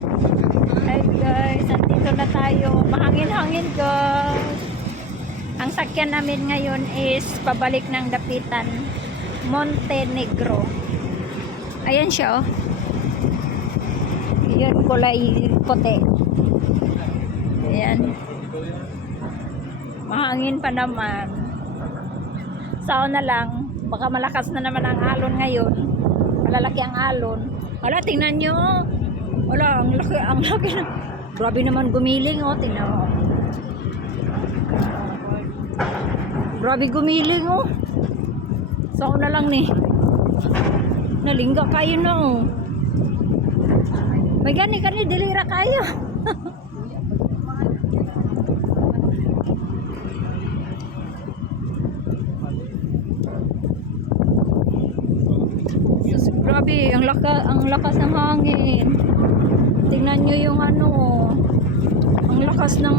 Hi guys, nandito na tayo. Mahangin-hangin guys. Ang sakyan namin ngayon is pabalik ng Dapitan, Montenegro. Ayan siya oh. Yun, kulay puti. Ayan. Mahangin pa naman. Sana lang, baka malakas na naman ang alon ngayon. Malalaki ang alon. Wala, tingnan nyo. Wala, ang laki na. Grabe naman gumiling oh, tingnan mo. Grabe gumiling oh. So na lang ni. Nalingga kayo na oh. May gani dilira kayo. Grabe, ang lakas ng hangin. Tingnan nyo yung ano oh. Ang lakas ng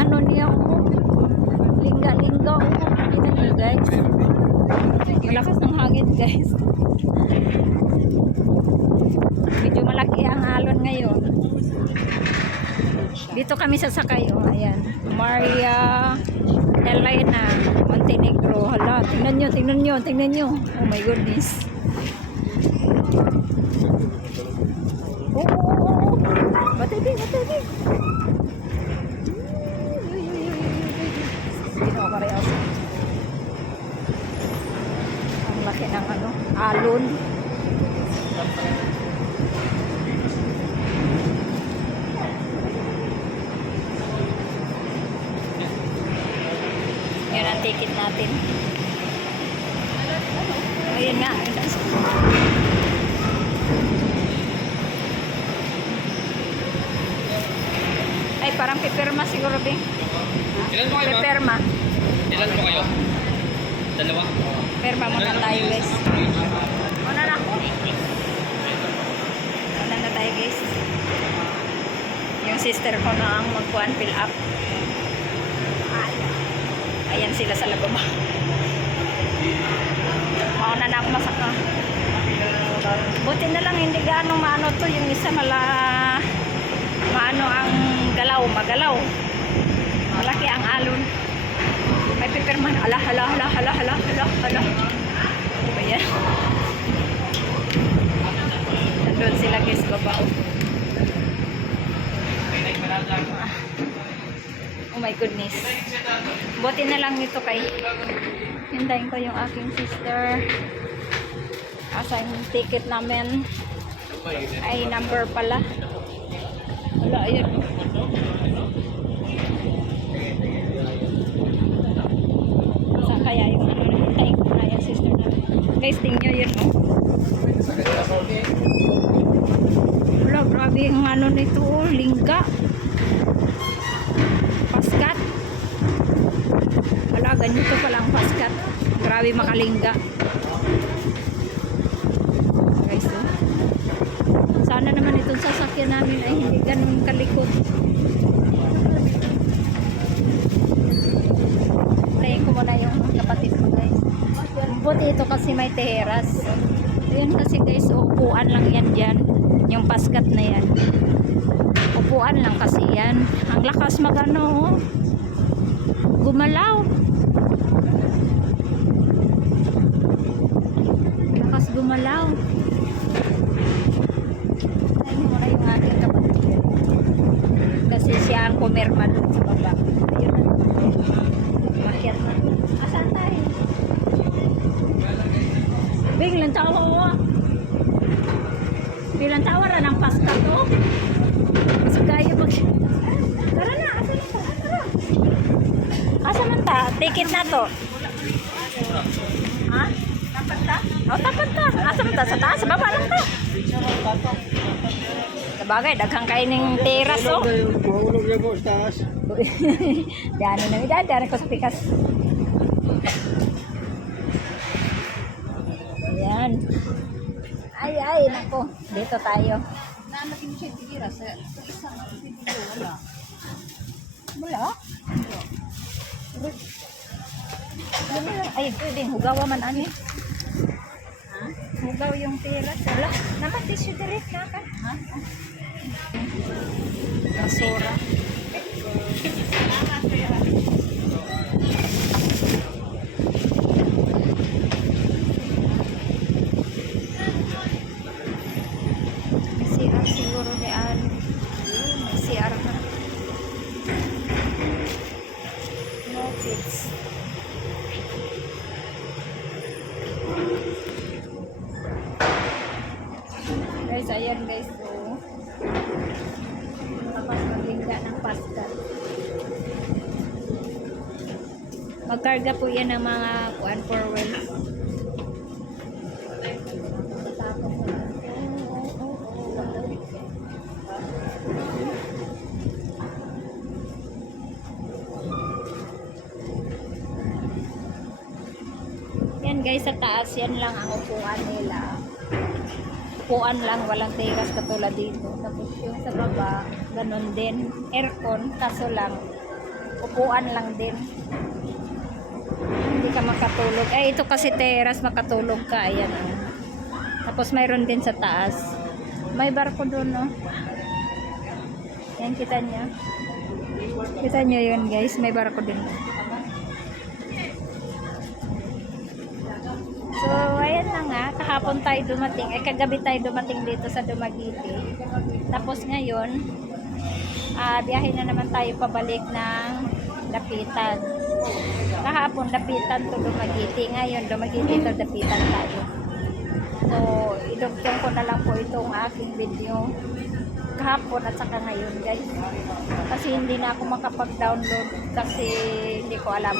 ano niya oh. Lingga oh. Tingnan nyo guys. Ang lakas ng hangin guys. Medyo malaki ang alon ngayon. Dito kami sasakay oh. Ayan. Maria Elena Montenegro. Hala, tingnan nyo. Oh my goodness. Oh. Matindi. Sino parehas? Ang laki ng ano, alon. Yan ang ticket natin. Ayun nga. Ay, parang pipirma siguro, Bing. Ilan po kayo? Pipirma. Ilan po kayo? Dalawa? Pirma muna tayo, guys. Muna na ako. Muna na tayo, guys. Yung sister ko na ang magkuhan, fill up. Ayan sila sa lababa. Mauna na ako masaka. Buti na lang hindi gaano maano to. Yung isa maano ang magalaw. Malaki ang alon. May pipirman. Hala. Ayan. Nandun sila guys babaw. Oh my goodness. Buti na lang ito kay hintayin ko yung aking sister. Asa yung ticket namin ay number pala. Wala, ayun. Saan kaya yung ano, hintayin ko na yung sister namin. Guys, tingnan yun oh. Wala, grabe yung ano nito oh, lingga. Paskat. Wala, ganito palang paskat. Grabe makalingga. Guys, oh. Sana naman itong sasakyan namin ay hindi ganun kalikot. Tayin ko muna yung kapatid ko guys. Buti ito kasi may teras. Ayan kasi guys, upuan lang yan dyan. Yung paskat na yan. Upuan lang kasi yan. Ang lakas magano oh. Gumalaw. Lakas gumalaw. Ayun mo na yung aking kapatid. Kasi siya ang pumirma doon sa baba. Ayun na. Makiat na. Asan tayo? Biglang tawa. Bilang tawa ng paskat to. So kayo mag... Tara na, asa man ta? Ticket na to. Ha? Tapat ta? O, tapat ta. Asa man ta? Sa taas? Sa baba lang ta. Sabagay, daghang kaining teras oh. Mahulog na po sa taas. Dano na idadaan ko sa pikas. Ayan. Ay, nako. Dito tayo. Naanatin mo siya yung tira sa isang video, wala. Wala? Ay, pwede. Hugawa man ani. Ha? Hugaw yung tira. Wala. Naman tissue direct na ka. Ha? Basura. May CR siguro ni Al. May CR na. No kids. Guys, ayan guys. So, tapos maglingga ng pasta. Magkarga po yan ng mga kuan for wheels. Tapos, yan guys, sa taas yan lang ang upuan nila. Upuan lang, walang teras katulad dito. Tapos yung sa baba, ganun din. Aircon, kaso lang, upuan lang din. Hindi ka makatulog. Eh, ito kasi teras, makatulog ka. Ayan. Oh. Tapos mayroon din sa taas. May barko doon, no? Yan, kita nyo. Kita nyo yun, guys. May barko din. So, ayan na nga. Kahapon tayo dumating. Eh, kagabi tayo dumating dito sa Dumaguete. Tapos ngayon, biyahe na naman tayo pabalik ng Dapitan. Kahapon, Dapitan to Dumaguete. Ngayon, Dumaguete to Dapitan tayo. So, idugtong ko na lang po itong aking video kahapon at saka ngayon, guys. Kasi hindi na ako makapag-download kasi hindi ko alam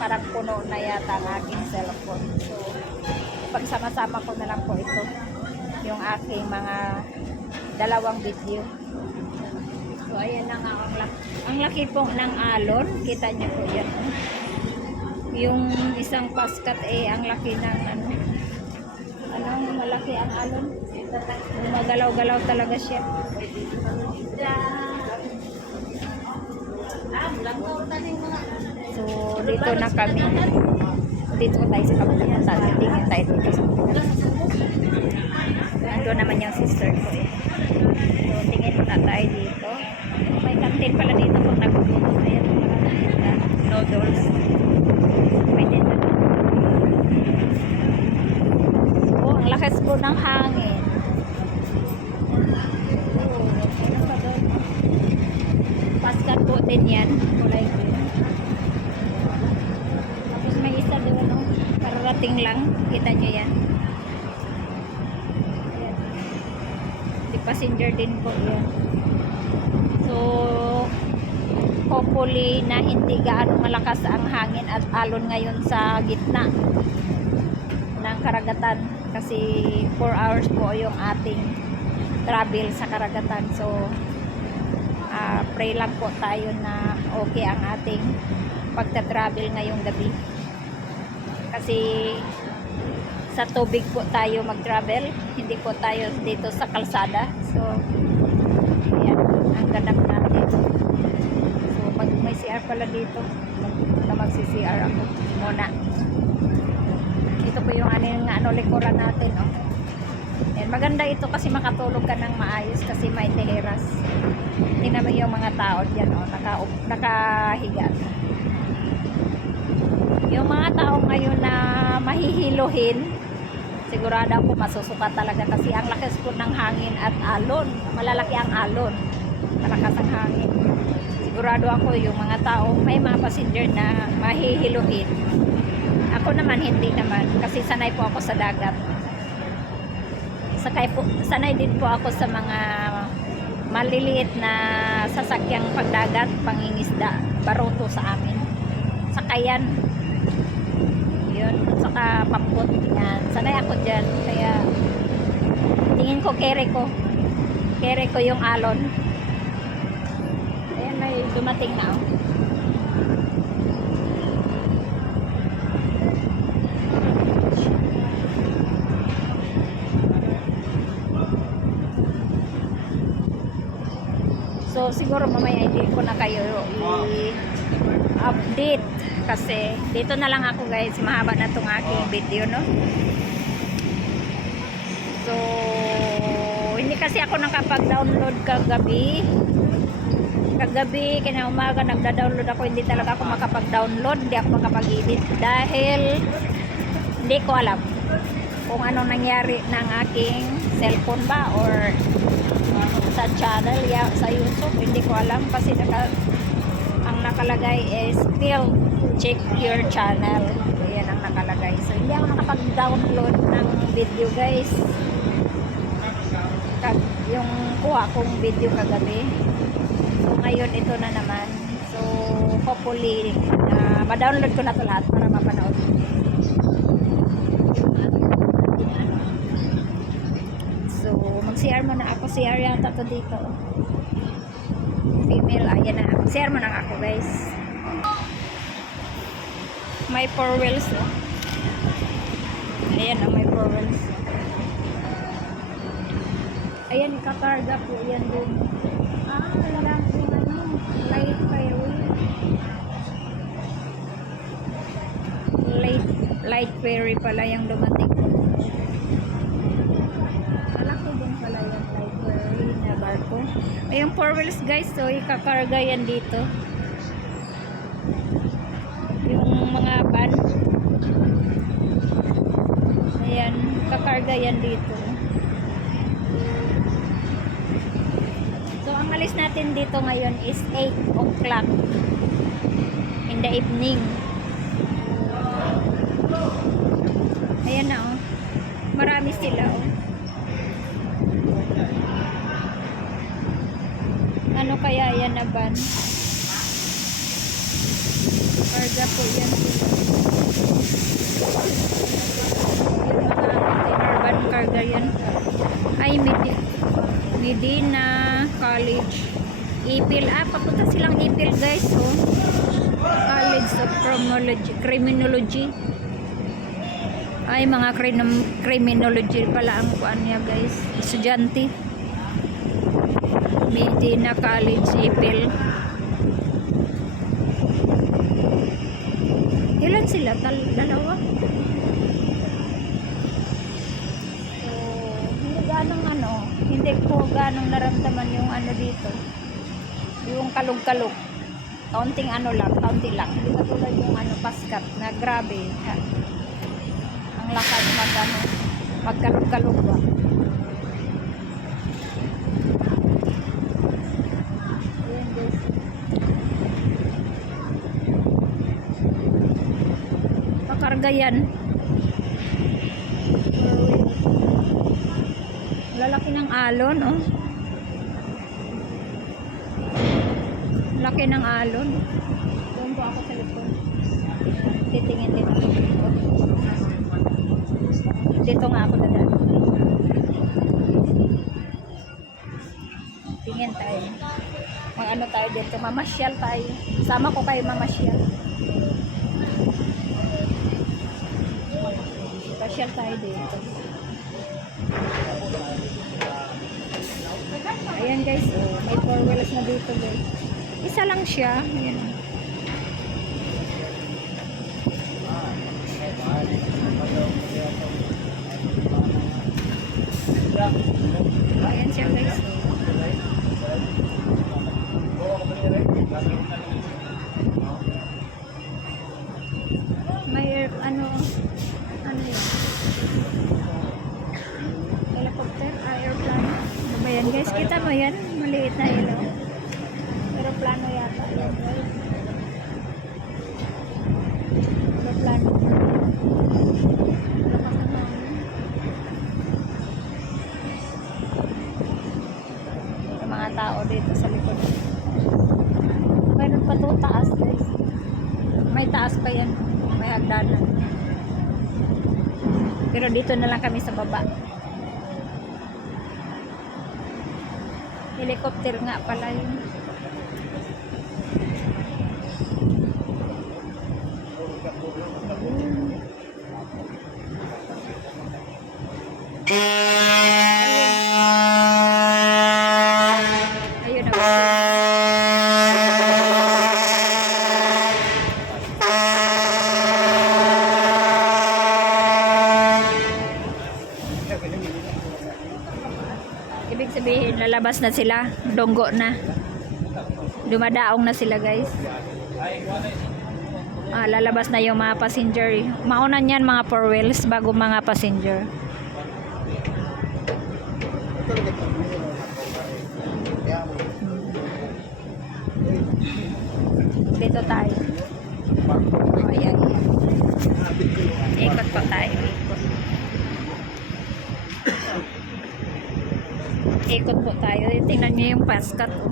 parang puno na yata ang aking cellphone. So, pagsama-sama ko na lang po ito yung aking mga dalawang video. So, ayan na nga ang laki po ng alon. Kita niyo po yan. Yung isang paskat ang laki ng malaki ang alon. Magalaw-galaw talaga siya. So, dito na kami. Dito tayo sa kabulian. Tingin tayo dito sa kabulian. Ando naman yung sister ko eh. So, tingin na tayo dito. May kantin pala dito kung nagpupunta. Ayan, noodles. May din na. So, ang lakas po ng hangin. Paskat po din yan. Kulay green. Tapos may isa doon, no? Kararating lang. Kita nyo yan. Ayan. Di passenger din po yan. So, hopefully na hindi gaano malakas ang hangin at alon ngayon sa gitna ng karagatan. Kasi 4 hours po yung ating travel sa karagatan. So, pray lang po tayo na okay ang ating pagta-travel ngayong gabi. Kasi sa tubig po tayo mag-travel, hindi po tayo dito sa kalsada. So, ayan, ang ganap natin. So, may CR pala dito. Magsi-CR ako muna. Ito po yung likuran natin. Oh. Ayan, maganda ito kasi makatulog ka ng maayos kasi may teras. Tingnan mo yung mga tao dyan, oh, nakahiga. Yung mga tao ngayon na mahihiluhin, sigurado ako masusuka talaga kasi ang lakas po ng hangin at alon. Malalaki ang alon. Malakas ang hangin. Sigurado ako yung mga tao, may mga passenger na mahihiluhin. Ako naman, hindi naman. Kasi sanay po ako sa dagat. Sanay din po ako sa mga maliliit na sasakyang pagdagat, pangingisda, baruto sa amin. Sakayan. Yun. Saka pampot. Yan. Sanay ako dyan. Kaya tingin ko, kere ko. Kere ko yung alon. Ayan, may dumating na. Oh. So, siguro mamaya hindi ko na kayo i-update kasi dito na lang ako guys, mahaba na itong aking video, no? So, hindi kasi ako nakapag-download kagabi. Kagabi, kinaumaga, nagda-download ako. Hindi talaga ako makapag-download. Hindi ako makapag-edit dahil hindi ko alam kung anong nangyari ng aking cellphone ba or sa channel sa YouTube. Hindi ko alam kasi ang nakalagay is still check your channel. Yan ang nakalagay. So, hindi ako nakapag-download ng video, guys. Yung kuha kong video kagabi. So, ngayon ito na naman. So, hopefully, ma-download ko na ito lahat para mapanood. So, mag-CR muna ako. CR yata to dito. Female, ayan na. CR muna ako, guys. May 4 wheels. Oh. Ayan na, may 4 wheels. Ayan, ikakarga po. Ayan din. Alam ko ano. Light ferry. Light ferry pala yung dumating. Malaki din pala yung light ferry na barko. Ayun, 4 wheels, guys. So, ikakarga yan dito. Yung mga van. Ayan, kakarga yan dito. So, ang alis natin dito ngayon is 8 o'clock in the evening. Ayan na, oh. Marami sila, oh. Ano kaya yan na van? Karga po yan. Yung mga container van karga yan. Ay, Medina College. Ipil. Papunta silang Ipil, guys. Oh. College of Criminology. Ay, mga criminology pala ang kuan niya, guys. Estudyante. Medina College, Ipil. Ilan sila? Dalawa? So, hindi ko ganong naramdaman yung ano dito. Yung kalug-kalug. Kaunti lang. Hindi katulad yung paskat na grabe. Ha? Ang lakad magkalug-kalug ba. Ayan, guys. Kakarga yan. Lalaki ng alon, oh. Laki ng alon. Doon po ako sa likod. Titingin din ako dito. Dito nga ako dadaan. Tingin tayo. Mag-ano tayo dito. Mamasyal tayo. Sama ko kayo mamasyal. Pasyal tayo dito. Ayan, guys, oh, may 4 wheels na dito, guys. Isa lang siya. Ayan. Ayan siya, guys. May ano yun? Helicopter, airplane. Ano ba yan, guys? Kita mo yan? Maliit na ilaw. Aeroplano yata. Yan, guys. Aeroplano. Yung mga tao dito sa likod. Mayroon pa to taas, guys. May taas pa yan. May hagdanan. Pero dito na lang kami sa baba. Helicopter nga pala yun. Ayun na. Ibig sabihin Lalabas na sila. Donggo na. Dumadaong na sila guys. Lalabas na yung mga passenger. Mauna niyan mga four wheels bago mga passenger. Dito tayo. Ayan. Ikot pa tayo. Ikot po tayo. Tingnan niyo yung paskat. Oh.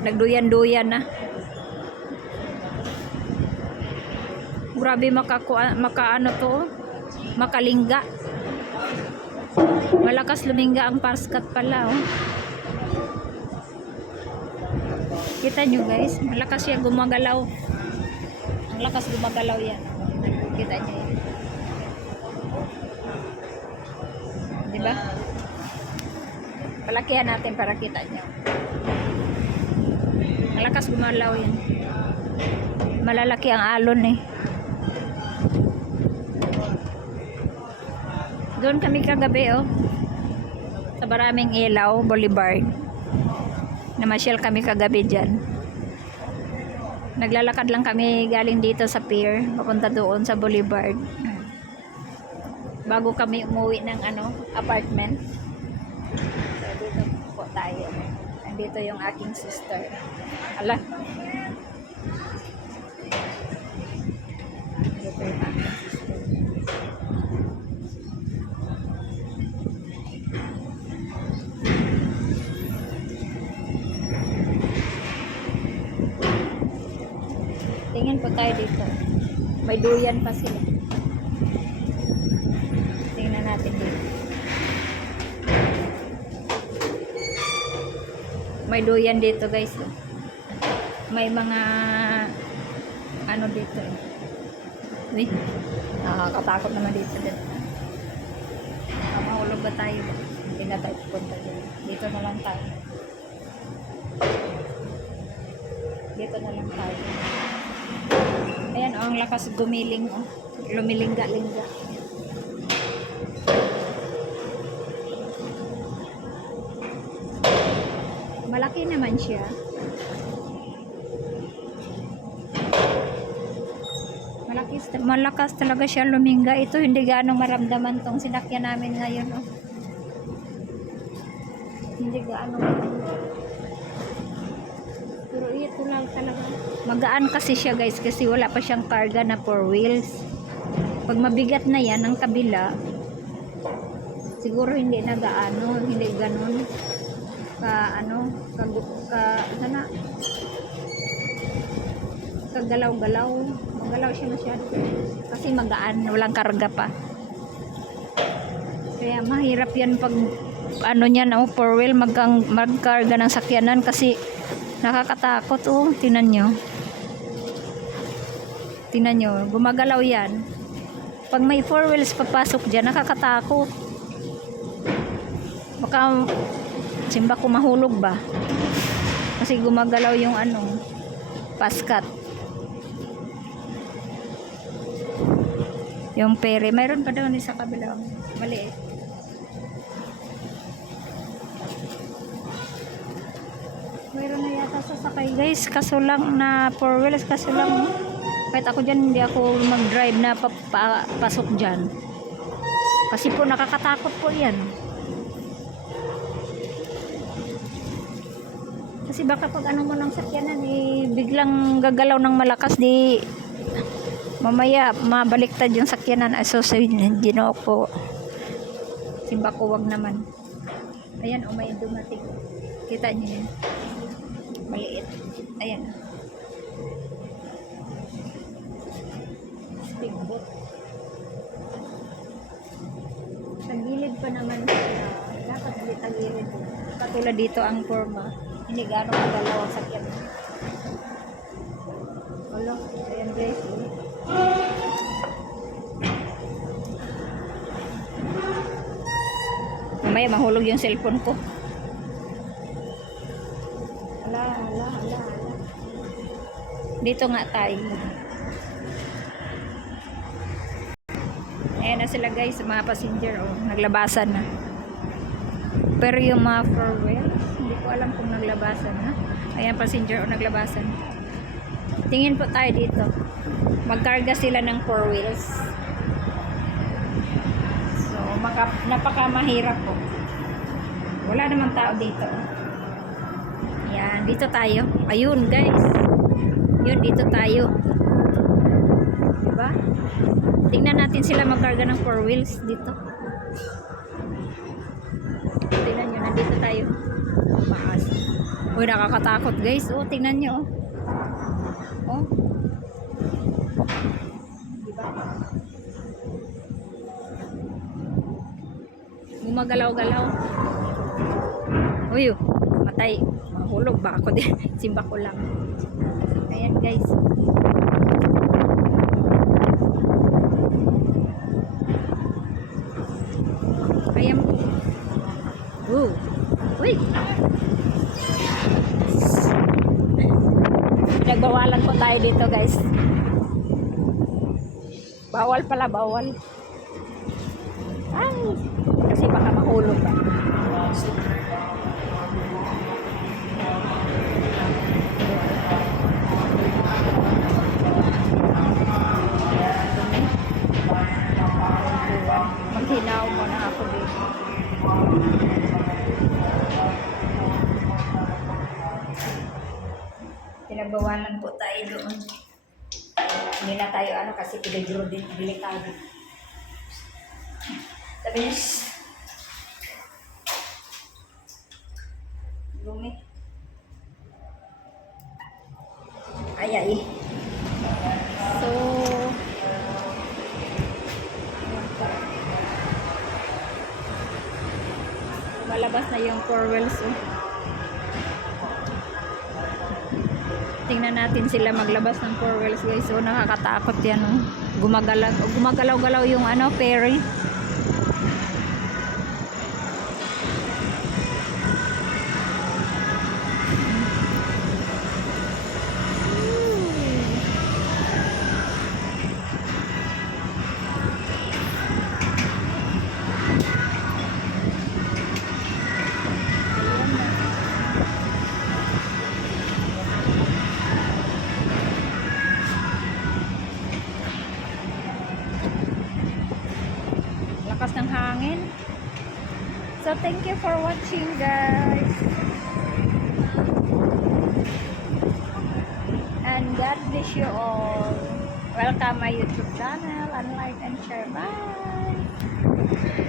Nagduyan-duyan na. Grabe makaano to. Makalingga. Malakas lumingga ang paskat pala. Oh. Kita nyo guys. Malakas siya gumagalaw. Ang lakas gumagalaw yan. Kita nyo yan. Diba? Palakihan natin para kita nyo. Malakas gumalaw yan. Malalaki ang alon eh. Doon kami kagabi oh. Sa Maraming Ilaw, Boulevard. Namasyal kami kagabi dyan. Naglalakad lang kami galing dito sa pier. Papunta doon sa Boulevard. Bago kami umuwi ng apartment. So, dito po tayo. Nandito yung aking sister. Ala. Dito yung aking sister. Tingin po tayo dito. May duyan pa sila. Tingnan natin dito. May duyan dito guys. May mga dito. Uy, nakakatakot naman dito din. Mahulog ba tayo? Hindi na tayo pupunta dito. Dito na lang tayo. Dito na lang tayo. Ayan ang lakas gumiling lumilingga-lingga. Malaki naman siya. Malakas talaga siya lumingga. Ito hindi gaano maramdaman tong sinakyan namin ngayon. Oh. Hindi gaano maramdaman. Pero ito lang talaga. Magaan kasi siya guys kasi wala pa siyang karga na 4 wheels. Pag mabigat na yan ang kabila, siguro hindi na gaano, hindi ganon kagalaw-galaw. Magalaw siya masyado kasi magaan, walang karga pa. Kaya mahirap yan pag niyan 4 wheel magkarga ng sakyanan kasi nakakatakot. Oh, tingnan nyo, gumagalaw yan. Pag may 4 wheels papasok dyan, nakakatakot. Baka simba ko mahulog ba kasi gumagalaw yung paskat. Yung pere, mayroon pa daw sa kabila maliit. Mayroon na yata sasakay guys, kaso lang na 4 wheels, kaso lang kahit ako dyan hindi ako mag-drive na pasok dyan kasi po nakakatakot po yan. Kasi baka pag mo ng sakyanan biglang gagalaw ng malakas mamaya mabaliktad yung sakyanan. So Ginoo ko, simba ko wag naman. Ayan may dumating, kita niyo yan, maliit. Ayan speedboat. Sa gilid pa naman dapat gilid. Katulad dito ang forma, hindi gano'ng magalaw ang sakyan. Wala, ayan guys. Mamaya mahulog yung cellphone ko. Hala. Dito nga tayo. Ayan na sila guys, mga passenger. Naglabasan na. Pero yung mga four wheels, hindi ko alam kung naglabasan na. Ayan, passenger o naglabasan. Tingin po tayo dito. Magkarga sila ng four wheels. So, napaka-mahirap po. Wala namang tao dito. Ayan, dito tayo. Ayun, guys. Yun, dito tayo. Diba? Tingnan natin sila magkarga ng four wheels dito. Tingnan nyo, nandito tayo. Maas. Uy, nakakatakot guys. Oh, tingnan nyo. Oh. Diba? Gumagalaw-galaw. Uy, matay. Mahulog ba ako din? Simba ko lang. Ayan guys. Ayan. Uy. Nagbawalan po tayo dito guys. Bawal pala, bawal. Ay, kasi baka mahulog ba. Maghinaw muna ako dito. Pinagbawalan po tayo doon. Hindi na tayo kasi pinagiro din delikado. Sabi niya, shhh. Lumi. Ay. So, malabas na yung four wheels. Oh. Tingnan natin sila maglabas ng four wheels guys. So nakakatakot yan. Oh. Gumagalaw-galaw yung ferry. Lakas ng hangin. So thank you for watching guys. And God bless you all. Welcome my YouTube channel and like and share. Bye.